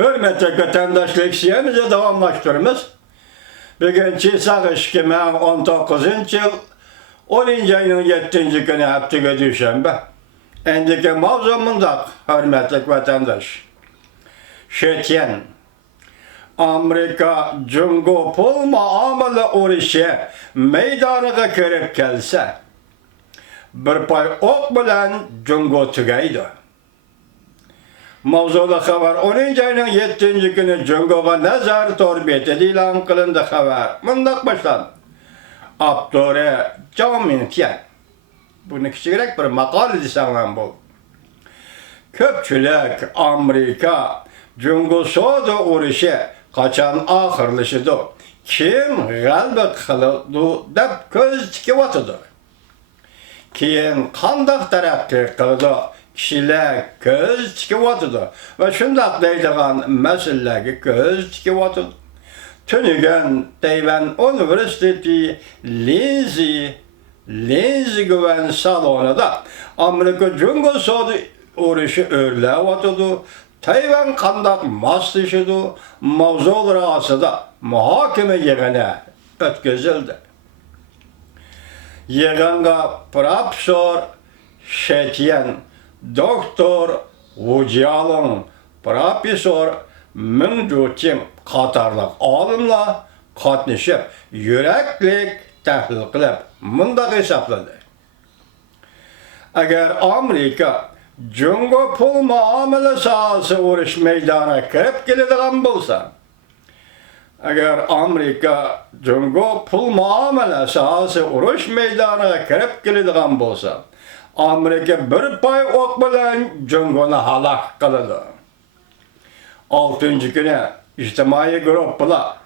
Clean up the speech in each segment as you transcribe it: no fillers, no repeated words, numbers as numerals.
Hürmetli vatandaşlık siyemize davamlaştırımız. Bugünkü sağış 2019 yıl 10. ayının 7. günü hafta düşenbe. Endiki mavzumunda hürmetli vatandaş. Şetiyen. Amerika Cungo pul muamele uğraşı meydanıga kirip gelse bir pay ok bilen Cungo tügeydi. Mavzuda haber 10. ayının 7. günü Cungo'ga nazar torbiyeti ilan kılındı haber. Mındak başlan. Abdure Camintiyen. Bunu küçügerek bir makal edisanlan bu. Köpçülük Amerika Cungo soğudu uğraşı kaçan ahırlışıdı. Kim galbı kılıdı dep göz çıkıvatıdı. Kim kandak terakki kılıdı. Kişiler göz çıkıvatıdı. Ve şundak deydiğen meseleleri göz çıkıvatıdı. Tünügen Tayvan Üniversitesi Lindsay güven salonunda Amerika Cungo soğudu uğraşı örlevatıdı. Tayvan kandak mastışıdı, mavzul rasıda muhakeme yegene ötközüldü. Yegenga profesör Şetiyen, doktor Vucalın, profesör Mingjuçim katarlık alımla katlaşıp yüreklik tahlil kılıp mındak hesapladı. Eğer Amerika Cungo pul muamele sahası uğraş meydana kirip gelediğen bulsa, eğer Amerika Cungo pul muamele sahası uğraş meydana kirip gelediğen bulsa, Amerika bir pay ok bilen Cungo'nu halak kılıdı. 6. güne içtimai grupla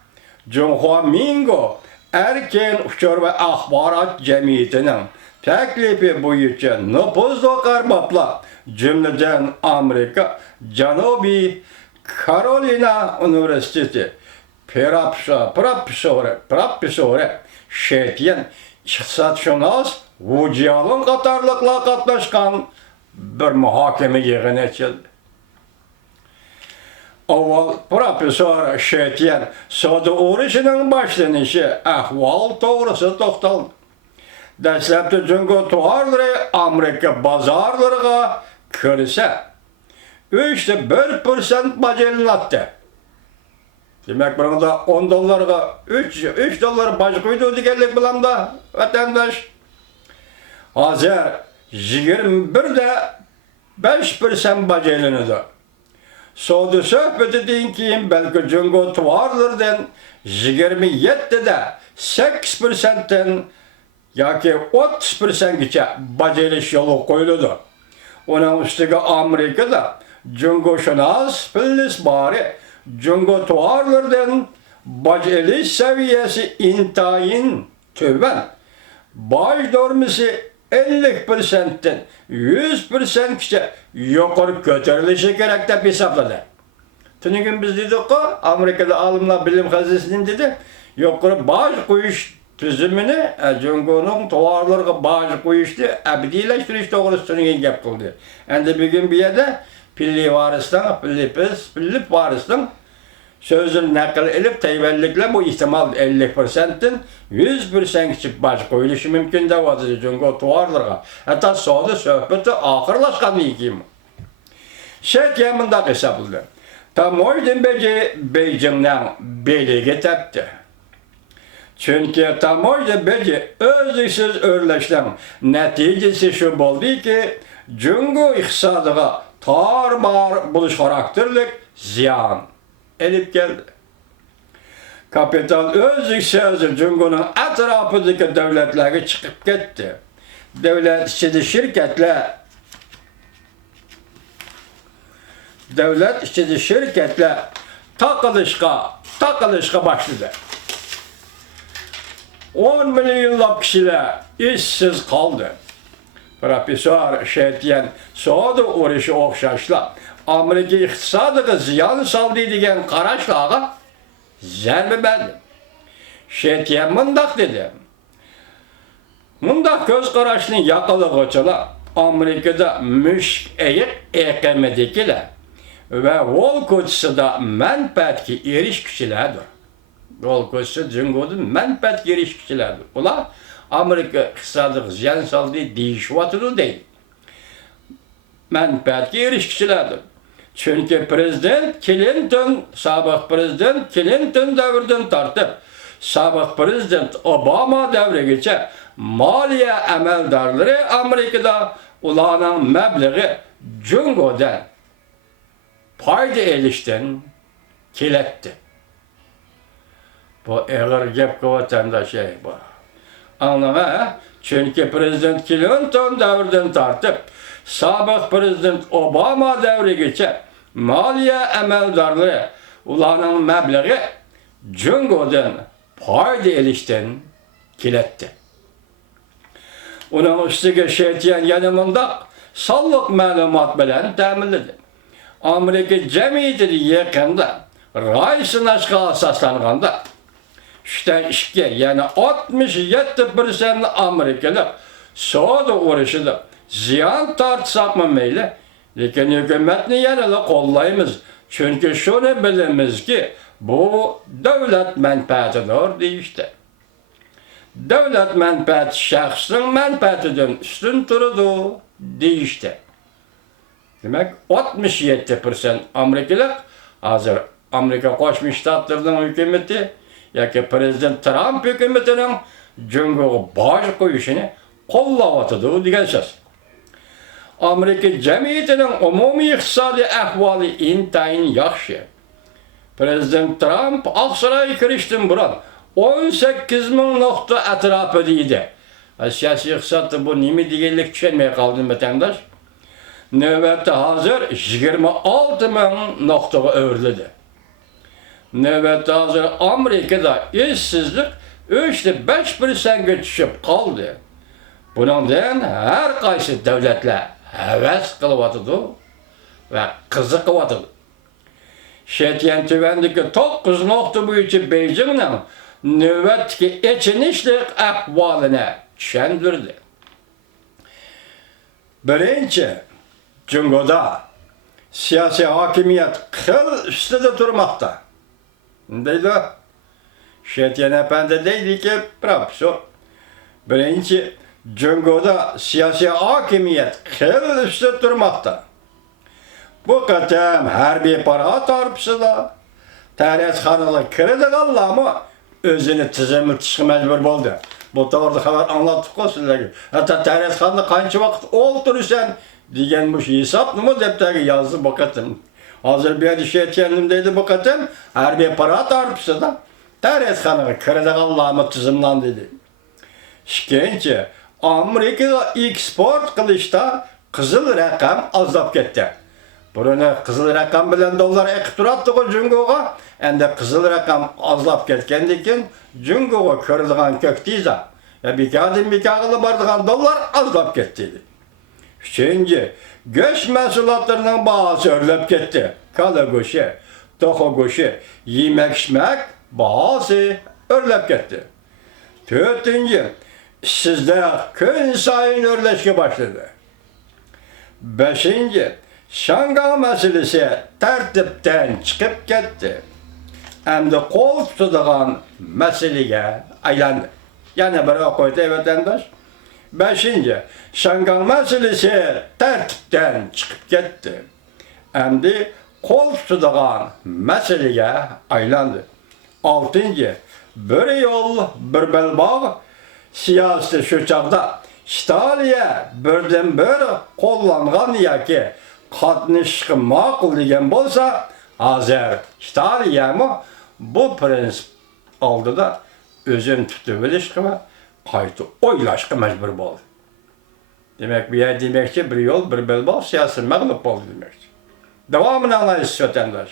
Junhua Mingo erken uçur ve ahbarat cemiyetinin teklifi boyunca nüfuzlu karbapla cümleden Amerika Canubi Carolina Üniversitesi profesörü Şetiyen İktisatşünas Vucalın katarlıkla katlaşkan bir muhakeme yığını açıldı. Oval profesör Şetiyen soda uğraşının başlanışı ahval doğrusu toxtaldı. Dəsləbdə Cungo tuharları Amerika bazarlarına kirse 1% bacelini attı. Demek burada 10 dolarga 3 dolar bac koydu digellik bilanda vatandaş. Hazır 21'de 5% bacelinidir. Soğudu söhbeti deyin ki belki Cungo tuharlardan 27'de 8%'den ya ki 30% geçe baceliş yolu koyuldu. Onun üstüge Amerika'da Cungo şunas fillis bari Cungo tuharlardan baceliş seviyesi intayin tüben. Baş dormisi 50%'den 100% geçe yukarı götürülüşü gerek de hesapladı. Tünün biz dedik ki Amerika'da alımla bilim hazinesinin dedi yukarı baş koyuş tüzümünü Cungo'nun tuvarlarına bağcı koyuştu, ebedileştiriş doğrusunu gap kıldı. Endi bir gün bir yerde Pilli Varis'tan, Philip Varis'tan sözünü nakil edip teyvellikle bu ihtimal 50%'den 100% geçip bağcı koyuluşu mümkün de vardı Cungo tuvarlarına. Hatta sonra sohbeti ahırlaşkan yiyeyim. Şetiyen bunda hesapıldı. Tam o yüzden Beijing'den belege tepti. Çünkü tam oyda belki özlüksüz örleşten neticesi şu oldu ki Cungo iktisadıga tar-bar buluş karakterlik ziyan elip geldi. Kapital özlüksüz Cungo'nun etrafındaki devletleri çıkıp gitti. Devlet içinde şirketle takılışka başladı. 10 milyonlap kişiler işsiz kaldı. Profesör Şetiyen soğudu uğraşı okşaşla Amerika iktisadıga ziyan saldı degen qaraşlağa zerbe verdi. Şetiyen mındak dedi. Mındak göz qaraşını yakalıqçılar Amerika'da müşk eğik ekemedikiler ve ol koçusu da menfaatki eriş kişilerdir. Ol koçusu Cungo'nun menfaatki eriş kişilerdir. Ular Amerika kısadık ziyan saldığı değişivatıdır değil. Menfaatki eriş kişilerdir. Çünkü Prezident Clinton, sabık Prezident Clinton devirden tartıp, sabık Prezident Obama devre geçe maliye emeldarları Amerika'da ulanan meblağı Cungo'dan payda elişten kiletti. Bu ağır gep vatandaş şey bu. Anlama, çünkü Prezident Clinton devirden tartıp, sabık Prezident Obama devre geçe maliye emeldarları ulanan meblağı Cungo'dan payda elişten kiletti. Onun üstüge şeytiyen yanımında sallık malumat bilen teminledi. Amerika cemiyeti yakında Rice'ın aşkı asaslanğanda işte yani 67% Amerikalı Soğudu uğraşıda ziyan tartsak mı meyle? Lekin hükümetini yanıla kollayımız. Çünkü şunu bilimiz ki bu devlet menfaatidir deyişti. Devlet menfaati şahsın menfaatinden üstün durudu deyişti. Demek 67% Amerikalı hazır Amerika Koşmuş Ştatlarının hükümeti yaki Prezident Trump hükümetinin Cungo'ya baş koyuşunu kollavatıdır degan söz. Amerika cemiyetinin umumi iqtisadi ahvali intayin yaxshi. Prezident Trump Aqsaray kirishdan burun 18 ming nokta atrofida edi. Siyosiy iqtisodda bu nima deganlik tushunmay qoldim vatandosh. Navbatda hozir 26 ming nuqtaga o'rladi. Navbatda hozir Amerikada ishsizlik 3-5%ga tushib qoldi. Bundan her qaysi devletler heves kılıvatıdı ve kızıkıvatıdı. Şetiyen tüvendeki 9 nokta boyunca Beijing'in nöbetki içinişlik ahvalına çendirdi. Birinci, Cungo'da siyasi hakimiyet kıl üstüde durmakta. Deydi, Şetiyen Efendi deydi ki, profesör, birinci, Cungo'da siyasi hakimiyet kıl üstü durmakta. Bu kadar harbiy para tarpısıda tarihxanalı kirdik Allah'ımı özünü tizimi tışkı mecbur oldu. Bu doğru haber anlattık o sizlerge. Hatta tarihxanada kaçı vakit oturursan diyen bu hesap mı defteri yazdı bakatım. Hazır bir adı şey etkenimdeydi bakatım harbiy para tarpısıda tarihxanalı kirdik Allah'ımı tizimden dedi. İkinci, Amerika'da eksport kılışta kızıl rakam azlap gitti. Bunu kızıl rakam bilen dolar ekip turattık o Cungo'ga. Endi kızıl rakam azlap ketkendikin Cungo'ga kördiğen köktiyza. Bir kağıdın bir kağıdı bardıgan dolar azlap gittiydi. Üçüncü, göç mahsulatlarının bahası örlep gitti. Kala göçü, toku göçü, yemek içmek bahası örlep gitti. Dördüncü, sizler gün sayın örleşke başladı. Beşinci, Şangay meselesi tertipten çıkıp gitti. Hem de kol tutulduğun meseleye aylandı. Yani bir koydu vatandaş. Beşinci, Şangay meselesi tertipten çıkıp gitti. Hem de kol tutulduğun meseleye aylandı. Altıncı, bir yol, bir belbağ, siyasi şu çağda Staliye birden bir kullanğan yaki qatnışqı maqul degen bolsa, hazır Staliyemi bu prinsip aldıda özün tutabilişqı ve qaytı oylaşqı mecbur boldu. Demek bir yer demekçi bir yol, bir belbağ siyasi mağlup oldu demekçi. Devamını anlayız vatandaş.